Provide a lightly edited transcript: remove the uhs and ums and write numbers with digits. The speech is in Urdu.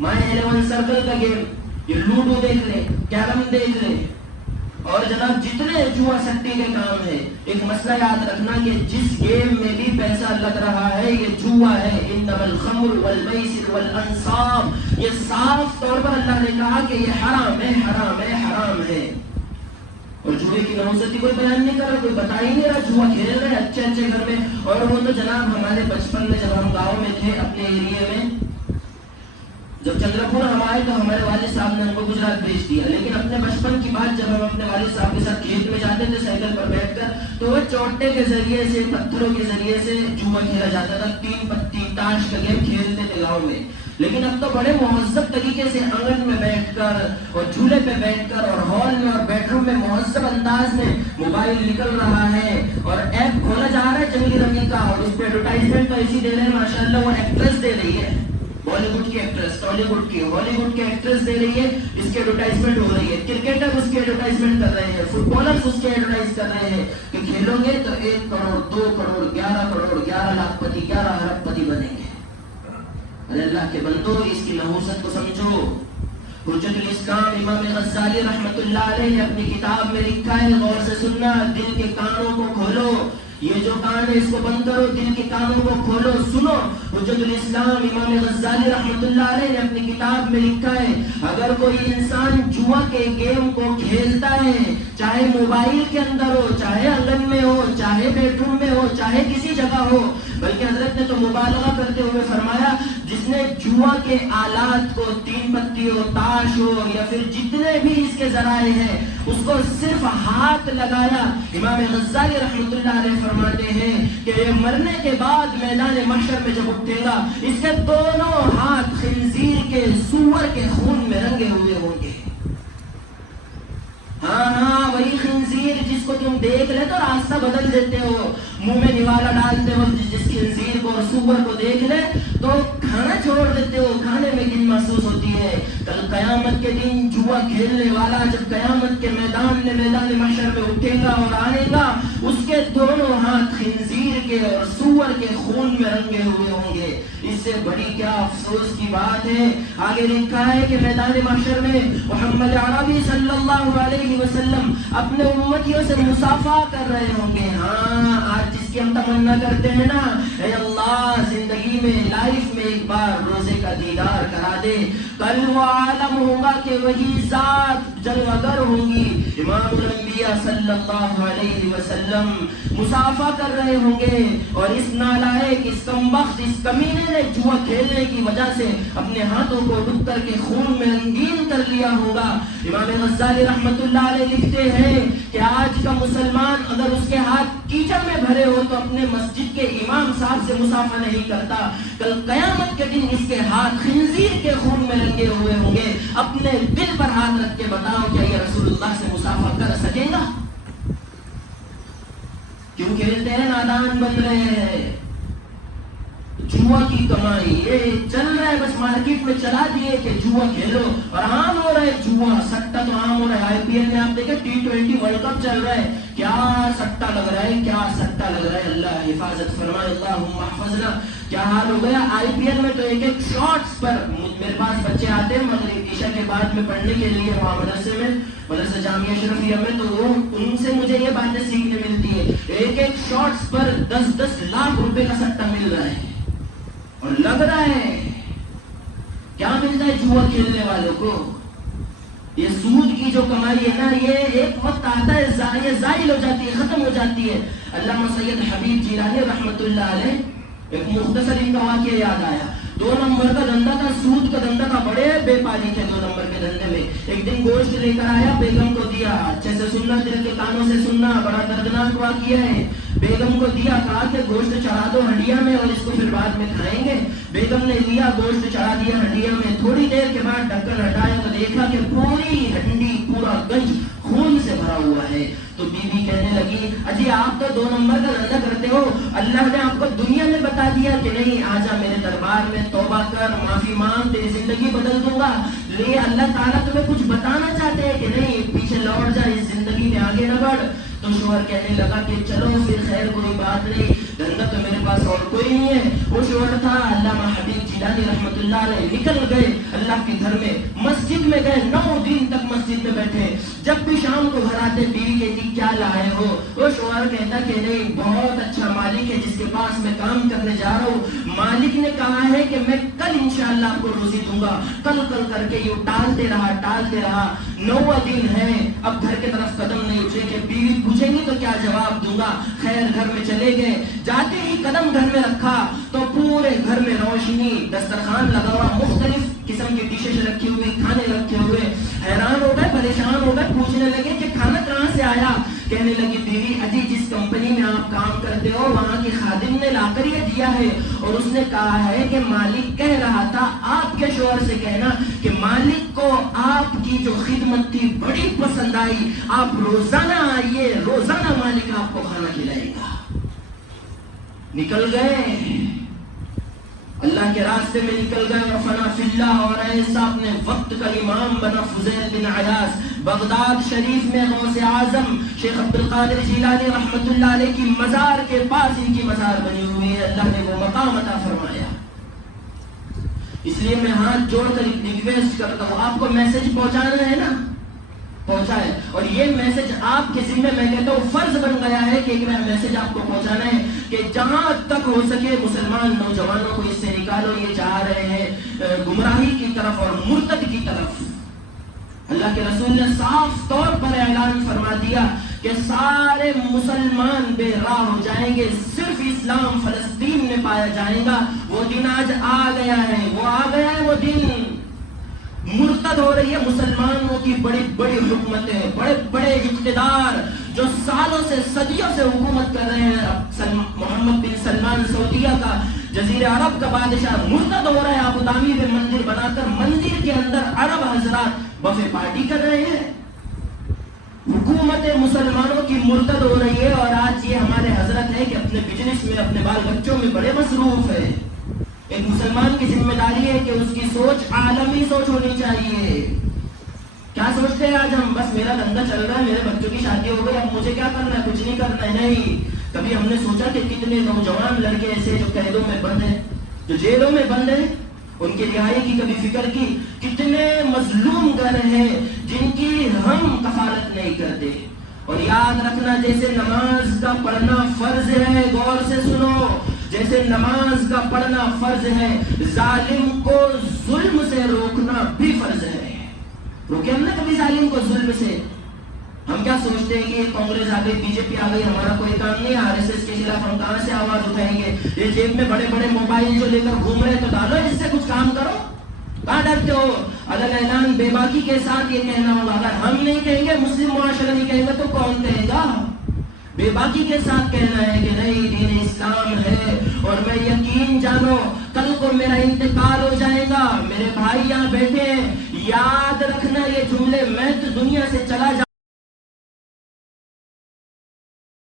مائی 11 سرکل کا گیم، یہ لوڈو دیکھ لیں، کیرم دیکھ لیں، اور جناب جتنے جوا سٹی کے کام ہے، ایک مسئلہ یاد رکھنا کہ جس گیم میں بھی پیسہ لگ رہا ہے یہ جوا ہے. انما الخمر والمیسر والانصاب، یہ صاف طور پر اللہ نے کہا کہ یہ حرام ہے، حرام ہے، حرام ہے. اور جوئے کی نحوستی کوئی بیان نہیں کر رہا، کوئی بتا ہی نہیں رہا، جوا کھیل رہے اچھے اچھے گھر میں. اور وہ تو جناب ہمارے بچپن میں جب ہم گاؤں میں تھے اپنے ایریے میں، جب چندرپور ہم آئے تو ہمارے والد صاحب نے ہم کو گجرات بھیج دیا، لیکن اپنے بچپن کی بات جب ہم اپنے والد صاحب کے ساتھ کھیت میں جاتے تھے سائیکل پر بیٹھ کر، تو وہ چوٹے کے ذریعے سے، پتھروں کے ذریعے سے جوا کھیلا جاتا تھا. 3 پتی تاش کا گیم کھیلتے تھے گاؤں میں. لیکن اب تو بڑے مہذب طریقے سے آنگن میں بیٹھ کر اور جھولے پہ بیٹھ کر اور ہال میں اور بیڈ روم میں مہذب انداز میں موبائل نکل رہا ہے اور ایپ کھولا جا رہا ہے جنگلی رنگی کا، اور اس پہ ایڈورٹائزمنٹ تو ایسی دے رہے ہیں ماشاءاللہ، وہ ایکٹریس دے رہی ہے، بالی ووڈ کی ایکٹریس، ٹالی ووڈ کی، ہالی ووڈ کی ایکٹریس دے رہی ہے، اس کی ایڈورٹائزمنٹ ہو رہی ہے. کرکٹر اس کی ایڈورٹائزمنٹ کر رہے ہیں، فٹ بالرز اس کی ایڈورٹائز کر رہے ہیں کہ کھیلو گے تو 1 کروڑ 2 کروڑ 11 کروڑ 11 لاکھ پتی 11 ارب پتی بنیں گے. ارے اللہ کے بندو اس کی نحوست کو سمجھو. حجت الاسلام امام غزالی رحمت اللہ علیہ نے اپنی کتاب میں لکھا ہے، غور سے سننا، دل کے کانوں کو کھولو، یہ جو کان ہے اس کو بند کرو، دل کے کانوں کو کھولو، سنو. حجت الاسلام امام غزالی رحمت اللہ علیہ نے اپنی کتاب میں لکھا ہے، اگر کوئی انسان جوا کے گیم کو کھیلتا ہے، چاہے موبائل کے اندر ہو، چاہے آنگن میں ہو، چاہے بیڈ روم میں ہو، چاہے کسی جگہ ہو، بلکہ حضرت نے تو مبالغہ کرتے ہوئے فرمایا جس نے جوا کے آلات کو، 3 پتی ہو، تاش ہو، یا پھر جتنے بھی اس کے ذرائع ہیں، اس کو صرف ہاتھ لگایا. امام غزالی رحمت اللہ علیہ فرماتے ہیں کہ یہ مرنے کے بعد میدان محشر میں جب اٹھے گا، اس کے دونوں ہاتھ خنزیر کے، سور کے خون میں رنگے ہوئے ہوں گے. ہاں وہی خنزیر جس کو تم دیکھ لے تو راستہ بدل دیتے ہو، منہ میں نوالا ڈالتے ہو، جس خنزیر کو اور سور کو دیکھ لے تو کھانا چھوڑ دیتے ہو، کھانے میں گن محسوس ہوتی ہے. کل قیامت کے دن جوا کھیلنے والا جب قیامت کے میدان محشر میں اٹھے گا اور آئے گا، اس کے دونوں ہاتھ خنزیر کے اور سور کے خون میں رنگے ہوئے ہوں گے. اس سے بڑی کیا افسوس کی بات ہے. آگے لکھا ہے کہ میدان محشر میں محمد عربی صلی اللہ علیہ وسلم اپنے امتیوں سے مصافحہ کر رہے ہوں گے. ہاں آج جس کی ہم تمنا کرتے ہیں نا، اے اللہ زندگی میں، لائف میں ایک بار روزے کا دیدار کرا دے. کل وہ عالم ہوگا کہ وہی ذات جلوگر ہوگی. امام الانبیاء صلی اللہ علیہ وسلم مصافحہ کر رہے ہوں گے، اور اس نالائق، اس کمبخت، اس کمینے نے جوا کھیلنے کی وجہ سے اپنے ہاتھوں کو ڈوب کر کے خون میں رنگین کر لیا ہوگا. امام غزالی رحمت اللہ علیہ لکھتے ہیں کہ آج کا مسلمان اگر اس کے ہاتھ کیچڑ میں بھرے ہو تو اپنے مسجد کے امام صاحب سے مصافحہ نہیں کرتا. کل قیامت کے دن اس کے ہاتھ خنزیر کے خون میں رنگے ہوئے ہوں گے. اپنے دل پر ہاتھ رکھ کے بتاؤ کیا یہ رسول اللہ سے مصافحہ کر سکے گا؟ کیوں کھیلتے ہیں؟ نادان بن رہے ہیں. جوا کی کمائی یہ چل رہا ہے، بس مارکیٹ میں چلا دیے کہ جوا کھیلو، اور عام ہو رہا ہے جوا. سٹا تو عام ہو رہا ہے. IPL میں آپ دیکھیں T20 ورلڈ کپ چل رہا ہے، کیا سٹا لگ رہا ہے، کیا سٹا لگ رہا ہے. اللہ حفاظت فرمائے، اللہم احفظنا. کیا حال ہو گیا IPL میں تو ایک شارٹس پر. میرے پاس بچے آتے ہیں مغرب عشاء کے بعد میں پڑھنے کے لیے وہاں مدرسے میں، مدرسہ جامعہ اشرفیہ میں، تو ان سے مجھے یہ باتیں سیکھنے ملتی ہے. ایک شارٹس پر 10-10 لاکھ روپے کا سٹا مل رہا ہے، اور لگ رہا ہے کیا ملتا ہے جوا کھیلنے والوں کو. یہ سود کی جو کمائی ہے نا، یہ ایک وقت آتا ہے یہ زائل ہو جاتی ہے، ختم ہو جاتی ہے. علامہ سید حبیب جیلانی رحمت اللہ علیہ ایک مختصر ان کا واقعہ یاد آیا. 2 نمبر کا دھندا تھا، سود کا دھندا تھا، بڑے بے پانی تھے 2 نمبر کے دھندے میں. ایک دن گوشت لے کر آیا، بیگم کو دیا. اچھے سے سننا، دل کے کانوں سے سننا، بڑا دردناک واقعہ ہے. بیگم کو دیا، کہا کہ گوشت چڑھا دو ہنڈیا میں اور اس کو پھر بعد میں کھائیں گے. بیگم نے لیا، گوشت چڑھا دیا ہنڈیا میں. تھوڑی دیر کے بعد ڈھکن ہٹایا تو دیکھا کہ پوری ہنڈی، پورا گنج خون سے بھرا ہوا ہے. تو بی بی کہنے لگی، اجی آپ تو 2 نمبر کا دھندا کرتے ہو، اللہ نے آپ کو دنیا میں بتا دیا کہ نہیں آجا میرے دربار میں، توبہ کر، معافی مانگ، تیری زندگی بدل دوں گا. لے اللہ تعالیٰ تمہیں کچھ بتانا چاہتے ہیں کہ نہیں، پیچھے لوٹ جا، اس زندگی میں آگے نہ بڑھ. تو شوہر کہنے لگا کہ چلو پھر خیر کوئی بات نہیں، جنت تو میرے پاس اور کوئی نہیں ہے. وہ شوہر تھا علامہ حبیب جیلانی رحمۃ اللہ علیہ. نکل گئے اللہ کے گھر میں, مسجد میں گئے, 9 دن تک مسجد میں بیٹھے. جب بھی شام کو گھر آتے بیوی کہتی کیا لائے ہو؟ وہ شوہر کہتا کہ نہیں, بہت اچھا مالک ہے جس کے پاس میں کام کرنے جا رہا ہوں, مالک نے کہا ہے کہ میں کل انشاءاللہ آپ کو روزی دوں گا. کل کر کے یہ ٹالتے رہا. 9واں دن ہے, اب گھر کی طرف قدم نہیں اٹھے کہ بیوی پوچھیں گی تو کیا جواب دوں گا. خیر گھر میں چلے گئے. جاتے ہی قدم گھر میں رکھا تو پورے گھر میں روشنی, دسترخوان لگا ہوا, مختلف قسم کی ڈشز رکھی ہوئی, کھانے رکھے ہوئے. حیران ہو گئے, پریشان ہو گئے, پوچھنے لگے کہ کھانا کہاں سے آیا؟ کہنے لگی بیوی اجی جس کمپنی میں آپ کام کرتے ہو وہاں کی خادم نے لا کر یہ دیا ہے, اور اس نے کہا ہے کہ مالک کہہ رہا تھا آپ کے شوہر سے کہنا کہ مالک کو آپ کی جو خدمت تھی بڑی پسند آئی, آپ روزانہ آئیے, روزانہ مالک آپ کو کھانا کھلائے گا. نکل گئے, اللہ کے راستے میں نکل گئے. وفنا فی اللہ, اور ایسا اپنے وقت کا امام بنا فضیل بن عیاض. بغداد شریف میں غوث اعظم شیخ عبد القادر جیلانی رحمۃ اللہ علیہ کی مزار کے پاس ان کی مزار بنی ہوئی ہے. اللہ نے وہ مقام عطا فرمایا. اس لیے میں ہاتھ جوڑ کر ریکویسٹ کرتا ہوں, آپ کو میسج پہنچانا ہے نا, پہنچائے. اور یہ میسج آپ کے ذمہ, میں کہتا ہوں فرض بن گیا ہے کہ ایک میسج آپ کو پہنچانا ہے کہ جہاں تک ہو سکے مسلمان نوجوانوں کو اس سے نکالو. یہ چاہ رہے ہیں گمراہی کی طرف اور مرتد کی طرف. اللہ کے رسول نے صاف طور پر اعلان فرما دیا کہ سارے مسلمان بے راہ ہو جائیں گے, صرف اسلام فلسطین میں پایا جائے گا. وہ دن آج آ گیا ہے, وہ آ گیا ہے وہ دن. مرتد ہو رہی ہے مسلمانوں کی بڑی بڑی حکومتیں, بڑے بڑے اقتدار جو سالوں سے صدیوں سے حکومت کر رہے ہیں. محمد بن سلمان سعودیہ کا, جزیرہ عرب کا بادشاہ مرتد ہو رہا ہے. ابو ظبی میں مندر بنا کر مندر کے اندر عرب حضرات بفے پارٹی کر رہے ہیں. حکومت مسلمانوں کی مرتد ہو رہی ہے, اور آج یہ ہمارے حضرت ہے کہ اپنے بزنس میں, اپنے بال بچوں میں بڑے مصروف ہے. ایک مسلمان کی ذمہ داری ہے کہ اس کی سوچ عالمی سوچ ہونی چاہیے. کیا سوچتے ہیں آج ہم, بس میرا دھندا چل رہا ہے, میرے بچوں کی شادی ہو گئی, اب مجھے کیا کرنا ہے, کچھ نہیں کرنا ہے. نہیں, کبھی ہم نے سوچا کہ کتنے نوجوان لڑکے ایسے جو قیدوں میں بند ہیں, جو جیلوں میں بند ہیں, ان کی رہائی کی کبھی فکر کی؟ کتنے مظلوم گھر ہیں جن کی ہم کفالت نہیں کرتے. اور یاد رکھنا, جیسے نماز کا پڑھنا فرض ہے, غور سے سنو, جیسے نماز کا پڑھنا فرض ہے, ظالم کو ظلم سے روکنا بھی فرض ہے. روکے ہم نے کبھی ظالم کو ظلم سے؟ ہم کیا سوچتے ہیں کہ کانگریس آ گئی, بی جے پی آ گئی, ہمارا کوئی کام نہیں, آر ایس ایس کے خلاف ہم کہاں سے آواز اٹھائیں گے؟ یہ جیب میں بڑے بڑے موبائل جو لے کر گھوم رہے تو ڈالو اس سے کچھ کام کرو, کہاں ڈرتے ہو؟ اگر اعلان بے باکی کے ساتھ یہ کہنا ہوگا, اگر ہم نہیں کہیں گے, مسلم معاشرہ نہیں کہے گا, تو کون کہے گا؟ بے باکی کے ساتھ کہنا ہے کہ نہیں, دین اسلام ہے. اور میں یقین جانو کل کو میرا انتقال ہو جائے گا, میرے بھائی یہاں بیٹھے ہیں, یاد رکھنا یہ جملے, میں تو دنیا سے چلا